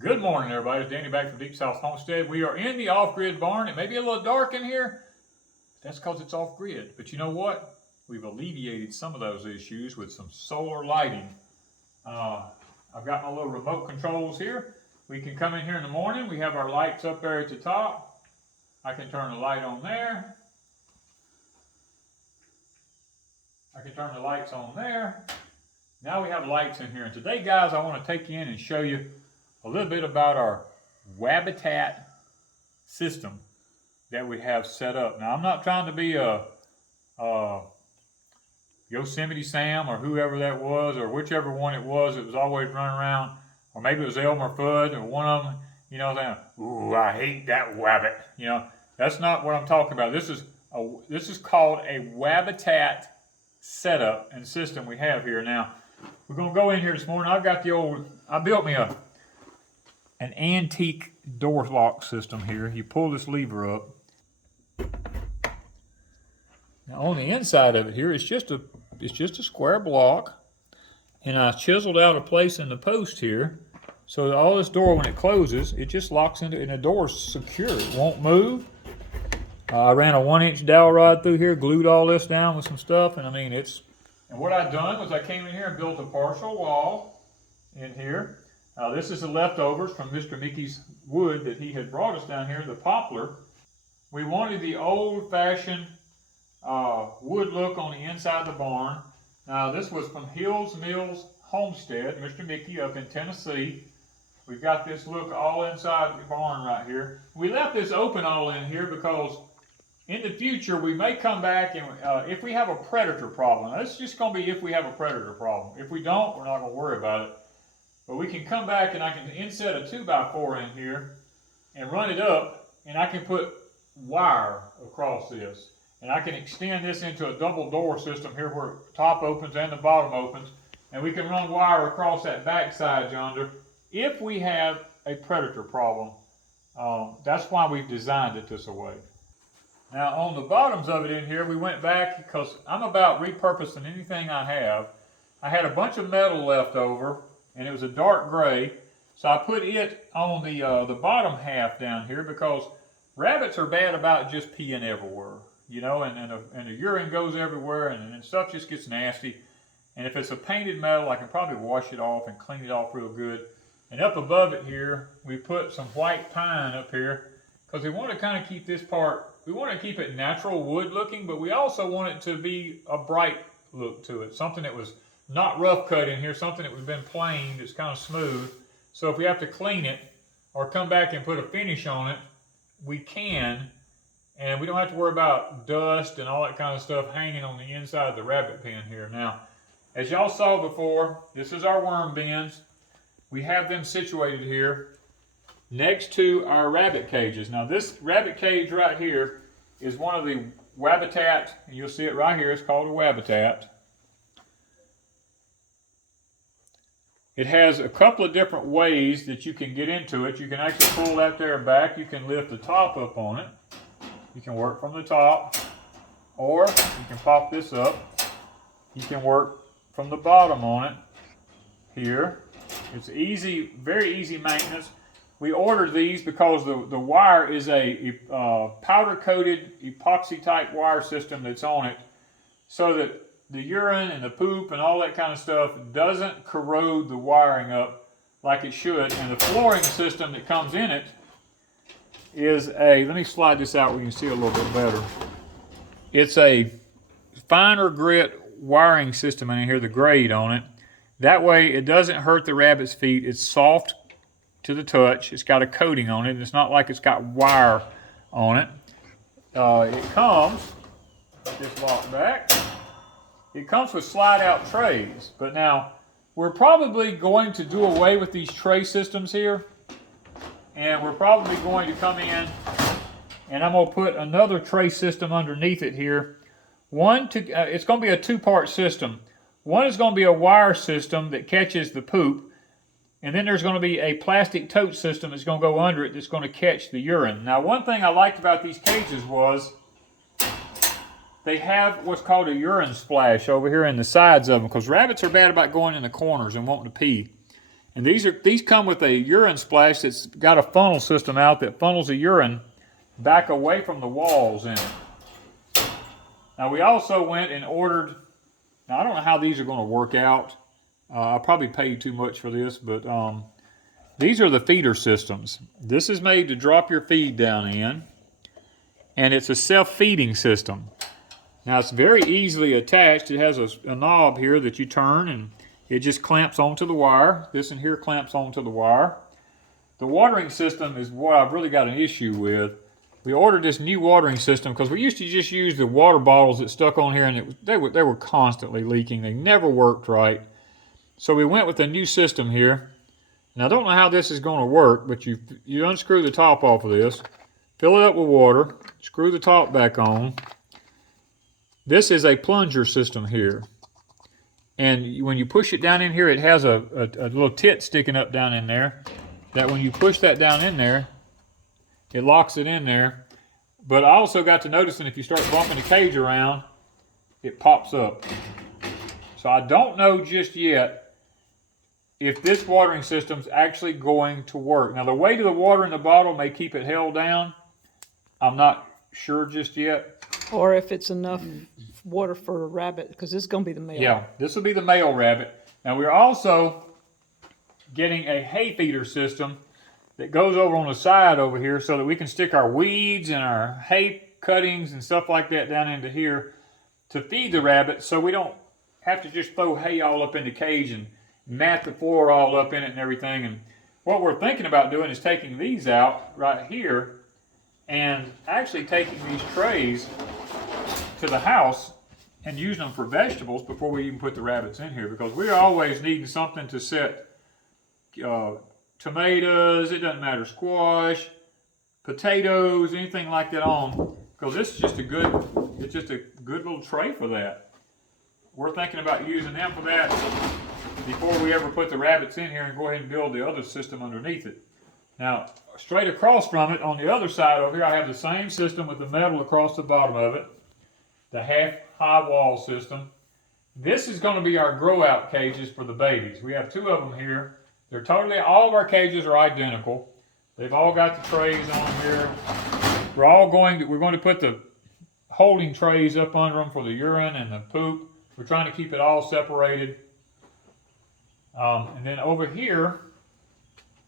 Good morning, everybody. It's Danny back from Deep South Homestead. We are in the off-grid barn. It may be a little dark in here. That's because it's off-grid. But you know what? We've alleviated some of those issues with some solar lighting. I've got my little remote controls here. We can come in here in the morning. We have our lights up there at the top. I can turn the light on there. I can turn the lights on there. Now we have lights in here. And today, guys, I want to take you in and show you a little bit about our Wabbitat system that we have set up. Now, I'm not trying to be a Yosemite Sam or whoever that was, or whichever one it was that was always running around, or maybe it was Elmer Fudd or one of them, you know, saying, "Ooh, I hate that wabbit." You know, that's not what I'm talking about. This is called a Wabbitat setup and system we have here. Now, we're going to go in here this morning. I've got I built me an antique door lock system here. You pull this lever up. Now on the inside of it here, it's just a square block, and I chiseled out a place in the post here, so that all this door, when it closes, it just locks into it, and the door's secure. It won't move. I ran a 1-inch dowel rod through here, glued all this down with some stuff, and I mean and what I've done was I came in here and built a partial wall in here. This is the leftovers from Mr. Mickey's wood that he had brought us down here, the poplar. We wanted the old-fashioned wood look on the inside of the barn. Now, this was from Hills Mills Homestead, Mr. Mickey up in Tennessee. We've got this look all inside the barn right here. We left this open all in here because in the future we may come back and if we have a predator problem. Now, it's just going to be if we have a predator problem. If we don't, we're not going to worry about it. But we can come back and I can inset a 2x4 in here and run it up, and I can put wire across this. And I can extend this into a double door system here where the top opens and the bottom opens. And we can run wire across that back side yonder if we have a predator problem. That's why we've designed it this way. Now on the bottoms of it in here, we went back because I'm about repurposing anything I have. I had a bunch of metal left over, and it was a dark gray, so I put it on the bottom half down here because rabbits are bad about just peeing everywhere, you know, and the urine goes everywhere, and stuff just gets nasty. And if it's a painted metal, I can probably wash it off and clean it off real good. And up above it here, we put some white pine up here because we want to kind of keep this part, we want to keep it natural wood looking, but we also want it to be a bright look to it, something that was not rough cut in here, something that would have been plain, that's kind of smooth. So if we have to clean it or come back and put a finish on it, we can, and we don't have to worry about dust and all that kind of stuff hanging on the inside of the rabbit pen here. Now, as y'all saw before, this is our worm bins. We have them situated here next to our rabbit cages. Now this rabbit cage right here is one of the Wabbitat, and you'll see it right here, it's called a Wabbitat. It has a couple of different ways that you can get into it. You can actually pull that there back. You can lift the top up on it. You can work from the top. Or you can pop this up. You can work from the bottom on it here. It's easy, very easy maintenance. We ordered these because the wire is a powder-coated epoxy-type wire system that's on it so that the urine and the poop and all that kind of stuff doesn't corrode the wiring up like it should. And the flooring system that comes in it is let me slide this out where you can see a little bit better. It's a finer grit wiring system in here, the grade on it. That way it doesn't hurt the rabbit's feet. It's soft to the touch. It's got a coating on it, and it's not like it's got wire on it. It comes, put this lock back. It comes with slide-out trays, but now we're probably going to do away with these tray systems here, and we're probably going to come in, and I'm going to put another tray system underneath it here. It's going to be a two-part system. One is going to be a wire system that catches the poop, and then there's going to be a plastic tote system that's going to go under it that's going to catch the urine. Now, one thing I liked about these cages was they have what's called a urine splash over here in the sides of them, because rabbits are bad about going in the corners and wanting to pee. And these come with a urine splash that's got a funnel system out that funnels the urine back away from the walls in it. Now we also went and ordered, now I don't know how these are going to work out. I probably paid too much for this, but these are the feeder systems. This is made to drop your feed down in, and it's a self-feeding system. Now it's very easily attached. It has a knob here that you turn, and it just clamps onto the wire. This in here clamps onto the wire. The watering system is what I've really got an issue with. We ordered this new watering system because we used to just use the water bottles that stuck on here, and they were constantly leaking. They never worked right. So we went with a new system here. And I don't know how this is going to work, but you unscrew the top off of this, fill it up with water, screw the top back on. This is a plunger system here. And when you push it down in here, it has a little tit sticking up down in there. That when you push that down in there, it locks it in there. But I also got to noticing if you start bumping the cage around, it pops up. So I don't know just yet if this watering system's actually going to work. Now the weight of the water in the bottle may keep it held down. I'm not sure just yet. Or if it's enough water for a rabbit, because this is going to be the male. Yeah, this will be the male rabbit. Now we're also getting a hay feeder system that goes over on the side over here so that we can stick our weeds and our hay cuttings and stuff like that down into here to feed the rabbit, so we don't have to just throw hay all up in the cage and mat the floor all up in it and everything. And what we're thinking about doing is taking these out right here and actually taking these trays to the house and using them for vegetables before we even put the rabbits in here, because we're always needing something to set tomatoes, it doesn't matter, squash, potatoes, anything like that on, because this is just a good little tray for that. We're thinking about using them for that before we ever put the rabbits in here and go ahead and build the other system underneath it. Now, straight across from it, on the other side over here, I have the same system with the metal across the bottom of it, the half-high wall system. This is going to be our grow-out cages for the babies. We have 2 of them here. They're totally, all of our cages are identical. They've all got the trays on here. We're going to put the holding trays up under them for the urine and the poop. We're trying to keep it all separated. And then over here,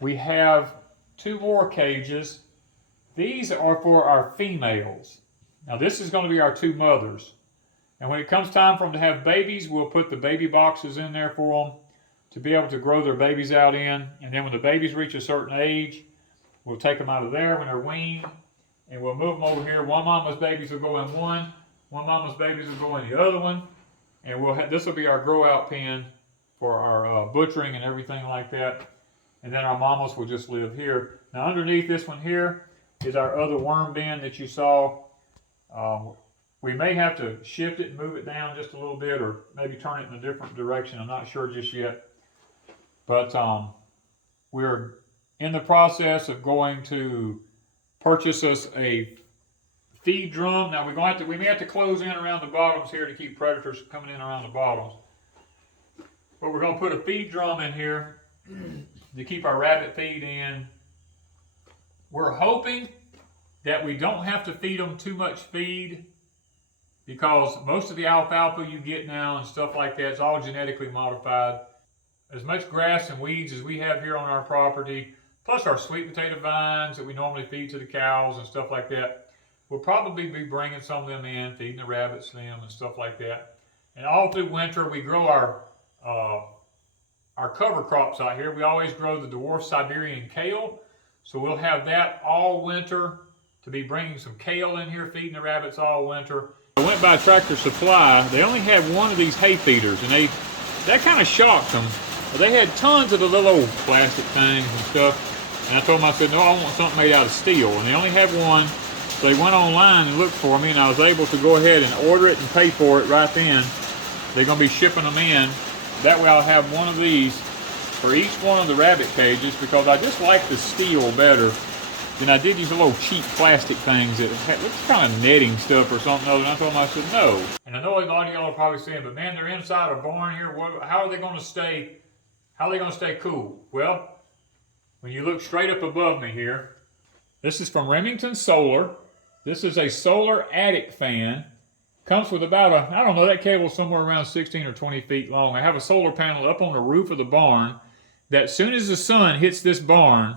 we have 2 more cages. These are for our females. Now this is going to be our 2 mothers. And when it comes time for them to have babies, we'll put the baby boxes in there for them to be able to grow their babies out in. And then when the babies reach a certain age, we'll take them out of there when they're weaned, and we'll move them over here. One mama's babies will go in one mama's babies will go in the other one. And this will be our grow out pen for our butchering and everything like that. And then our mamas will just live here. Now underneath this one here is our other worm bin that you saw. We may have to shift it and move it down just a little bit, or maybe turn it in a different direction. I'm not sure just yet. But we're in the process of going to purchase us a feed drum. Now we may have to close in around the bottoms here to keep predators coming in around the bottoms. But we're going to put a feed drum in here to keep our rabbit feed in. We're hoping that we don't have to feed them too much feed, because most of the alfalfa you get now and stuff like that is all genetically modified. As much grass and weeds as we have here on our property, plus our sweet potato vines that we normally feed to the cows and stuff like that, we'll probably be bringing some of them in, feeding the rabbits them and stuff like that. And all through winter, we grow our cover crops out here. We always grow the dwarf Siberian kale, so we'll have that all winter to be bringing some kale in here, feeding the rabbits all winter. I went by Tractor Supply. They only had one of these hay feeders, and that kind of shocked them. They had tons of the little old plastic things and stuff, and I told them, I said, no, I want something made out of steel, and they only had one. So they went online and looked for me, and I was able to go ahead and order it and pay for it right then. They're going to be shipping them in. That way I'll have one of these for each one of the rabbit cages, because I just like the steel better than I did these little cheap plastic things that looks kind of netting stuff or something other. And I told them, I said, no. And I know a lot of y'all are probably saying, but man, they're inside a barn here. How are they going to stay? How are they going to stay cool? Well, when you look straight up above me here, this is from Remington Solar. This is a solar attic fan. Comes with about a, I don't know, that cable's somewhere around 16 or 20 feet long. I have a solar panel up on the roof of the barn that as soon as the sun hits this barn,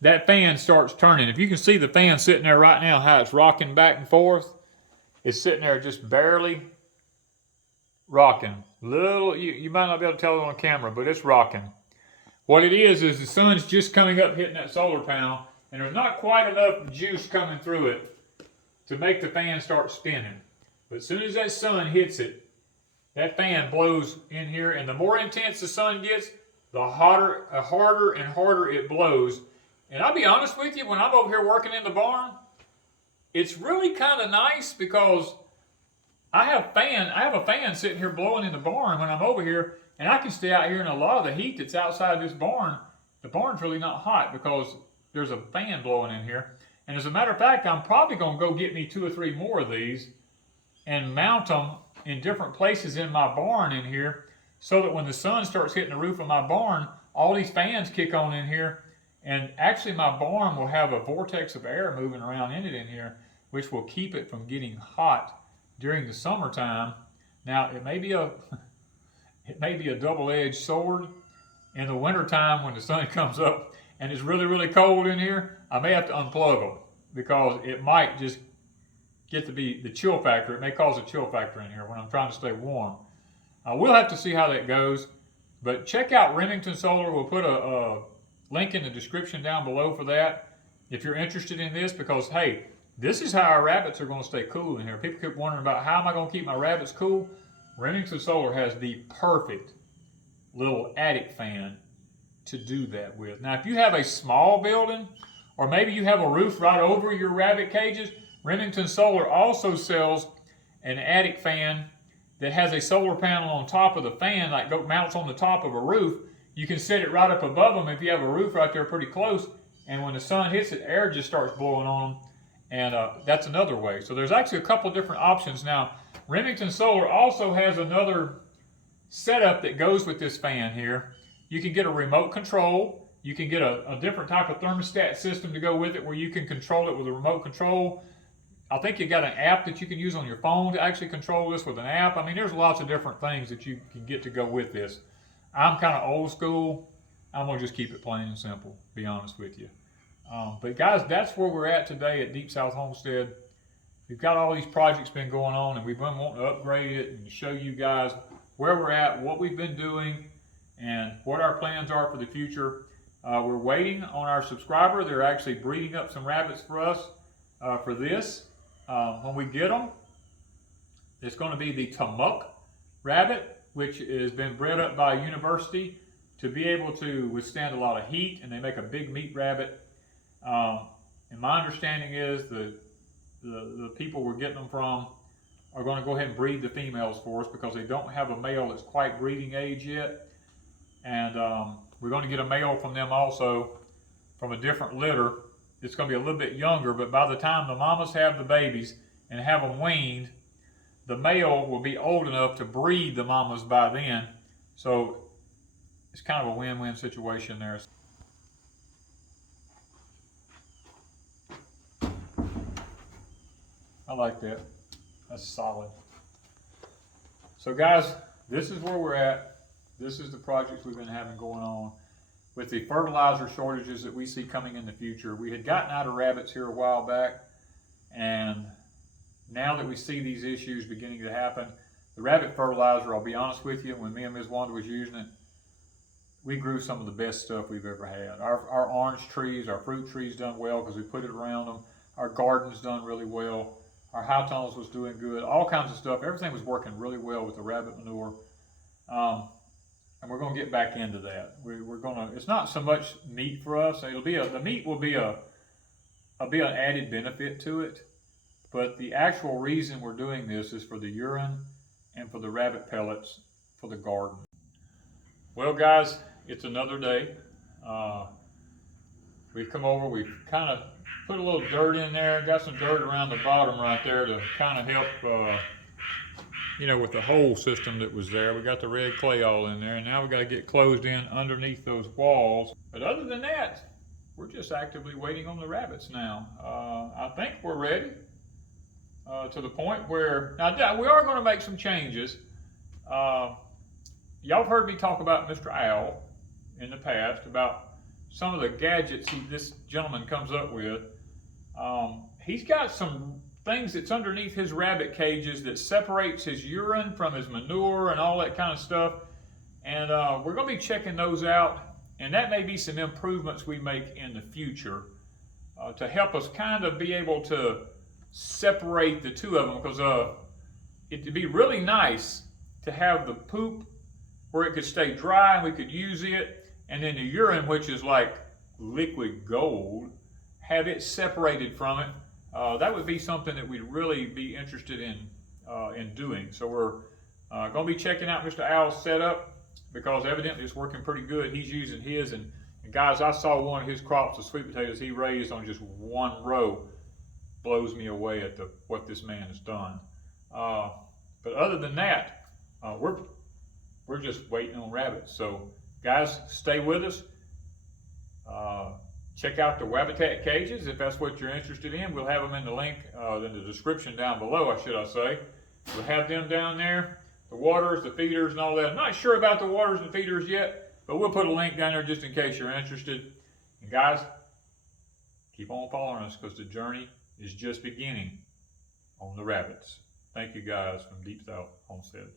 that fan starts turning. If you can see the fan sitting there right now, how it's rocking back and forth, it's sitting there just barely rocking. Little, you might not be able to tell it on camera, but it's rocking. What it is the sun's just coming up hitting that solar panel, and there's not quite enough juice coming through it to make the fan start spinning. But as soon as that sun hits it, that fan blows in here, and the more intense the sun gets, the harder and harder it blows. And I'll be honest with you, when I'm over here working in the barn, it's really kind of nice because I have a fan sitting here blowing in the barn when I'm over here, and I can stay out here in a lot of the heat that's outside this barn. The barn's really not hot because there's a fan blowing in here. And as a matter of fact, I'm probably going to go get me 2 or 3 more of these and mount them in different places in my barn in here so that when the sun starts hitting the roof of my barn, all these fans kick on in here. And actually my barn will have a vortex of air moving around in it in here, which will keep it from getting hot during the summertime. Now, it may be a double-edged sword. In the wintertime when the sun comes up and it's really, really cold in here, I may have to unplug them because it might just get to be the chill factor. It may cause a chill factor in here when I'm trying to stay warm. We'll have to see how that goes. But check out Remington Solar. We'll put a link in the description down below for that if you're interested in this, because hey, this is how our rabbits are going to stay cool in here. People keep wondering about how am I going to keep my rabbits cool. Remington Solar has the perfect little attic fan to do that with. Now, if you have a small building, or maybe you have a roof right over your rabbit cages, Remington Solar also sells an attic fan that has a solar panel on top of the fan, like mounts on the top of a roof. You can set it right up above them if you have a roof right there pretty close, and when the sun hits it, air just starts blowing on them, and that's another way. So there's actually a couple of different options. Now, Remington Solar also has another setup that goes with this fan here. You can get a remote control. You can get a different type of thermostat system to go with it where you can control it with a remote control. I think you got an app that you can use on your phone to actually control this with an app. I mean, there's lots of different things that you can get to go with this. I'm kind of old school. I'm going to just keep it plain and simple, to be honest with you. But guys, that's where we're at today at Deep South Homestead. We've got all these projects been going on, and we've been wanting to upgrade it and show you guys where we're at, what we've been doing, and what our plans are for the future. We're waiting on our subscriber. They're actually breeding up some rabbits for us for this. When we get them, it's going to be the Tamuk rabbit, which has been bred up by a university to be able to withstand a lot of heat, and they make a big meat rabbit. And my understanding is the people we're getting them from are going to go ahead and breed the females for us because they don't have a male that's quite breeding age yet. And we're going to get a male from them also from a different litter. It's going to be a little bit younger, but by the time the mamas have the babies and have them weaned, the male will be old enough to breed the mamas by then. So it's kind of a win-win situation there. I like that. That's solid. So guys, this is where we're at. This is the projects we've been having going on with the fertilizer shortages that we see coming in the future. We had gotten out of rabbits here a while back, and now that we see these issues beginning to happen, the rabbit fertilizer, I'll be honest with you, when me and Ms. Wanda was using it, we grew some of the best stuff we've ever had. Our orange trees, our fruit trees done well because we put it around them. Our garden's done really well. Our high tunnels was doing good. All kinds of stuff. Everything was working really well with the rabbit manure. And we're going to get back into that. We're going to. It's not so much meat for us. The meat will be an added benefit to it, but the actual reason we're doing this is for the urine and for the rabbit pellets for the garden. Well, guys, it's another day. We've come over. We've kind of put a little dirt in there. Got some dirt around the bottom right there to kind of help you know, with the whole system that was there. We got the red clay all in there, and now we got to get closed in underneath those walls. But other than that, we're just actively waiting on the rabbits now. I think we're ready to the point where, now we are going to make some changes. Y'all have heard me talk about Mr. Owl in the past, about some of the gadgets this gentleman comes up with. He's got some things that's underneath his rabbit cages that separates his urine from his manure and all that kind of stuff. And we're going to be checking those out. And that may be some improvements we make in the future to help us kind of be able to separate the two of them. Because it'd be really nice to have the poop where it could stay dry and we could use it. And then the urine, which is like liquid gold, have it separated from it. That would be something that we'd really be interested in doing. So we're going to be checking out Mr. Owl's setup, because evidently it's working pretty good. He's using his, and guys, I saw one of his crops of sweet potatoes he raised on just one row. Blows me away at what this man has done. But other than that, we're just waiting on rabbits. So guys, stay with us. Check out the Wabbitat cages if that's what you're interested in. We'll have them in the link, in the description down below, should I say. We'll have them down there. The waters, the feeders, and all that. I'm not sure about the waters and feeders yet, but we'll put a link down there just in case you're interested. And guys, keep on following us, because the journey is just beginning on the rabbits. Thank you guys from Deep South Homestead.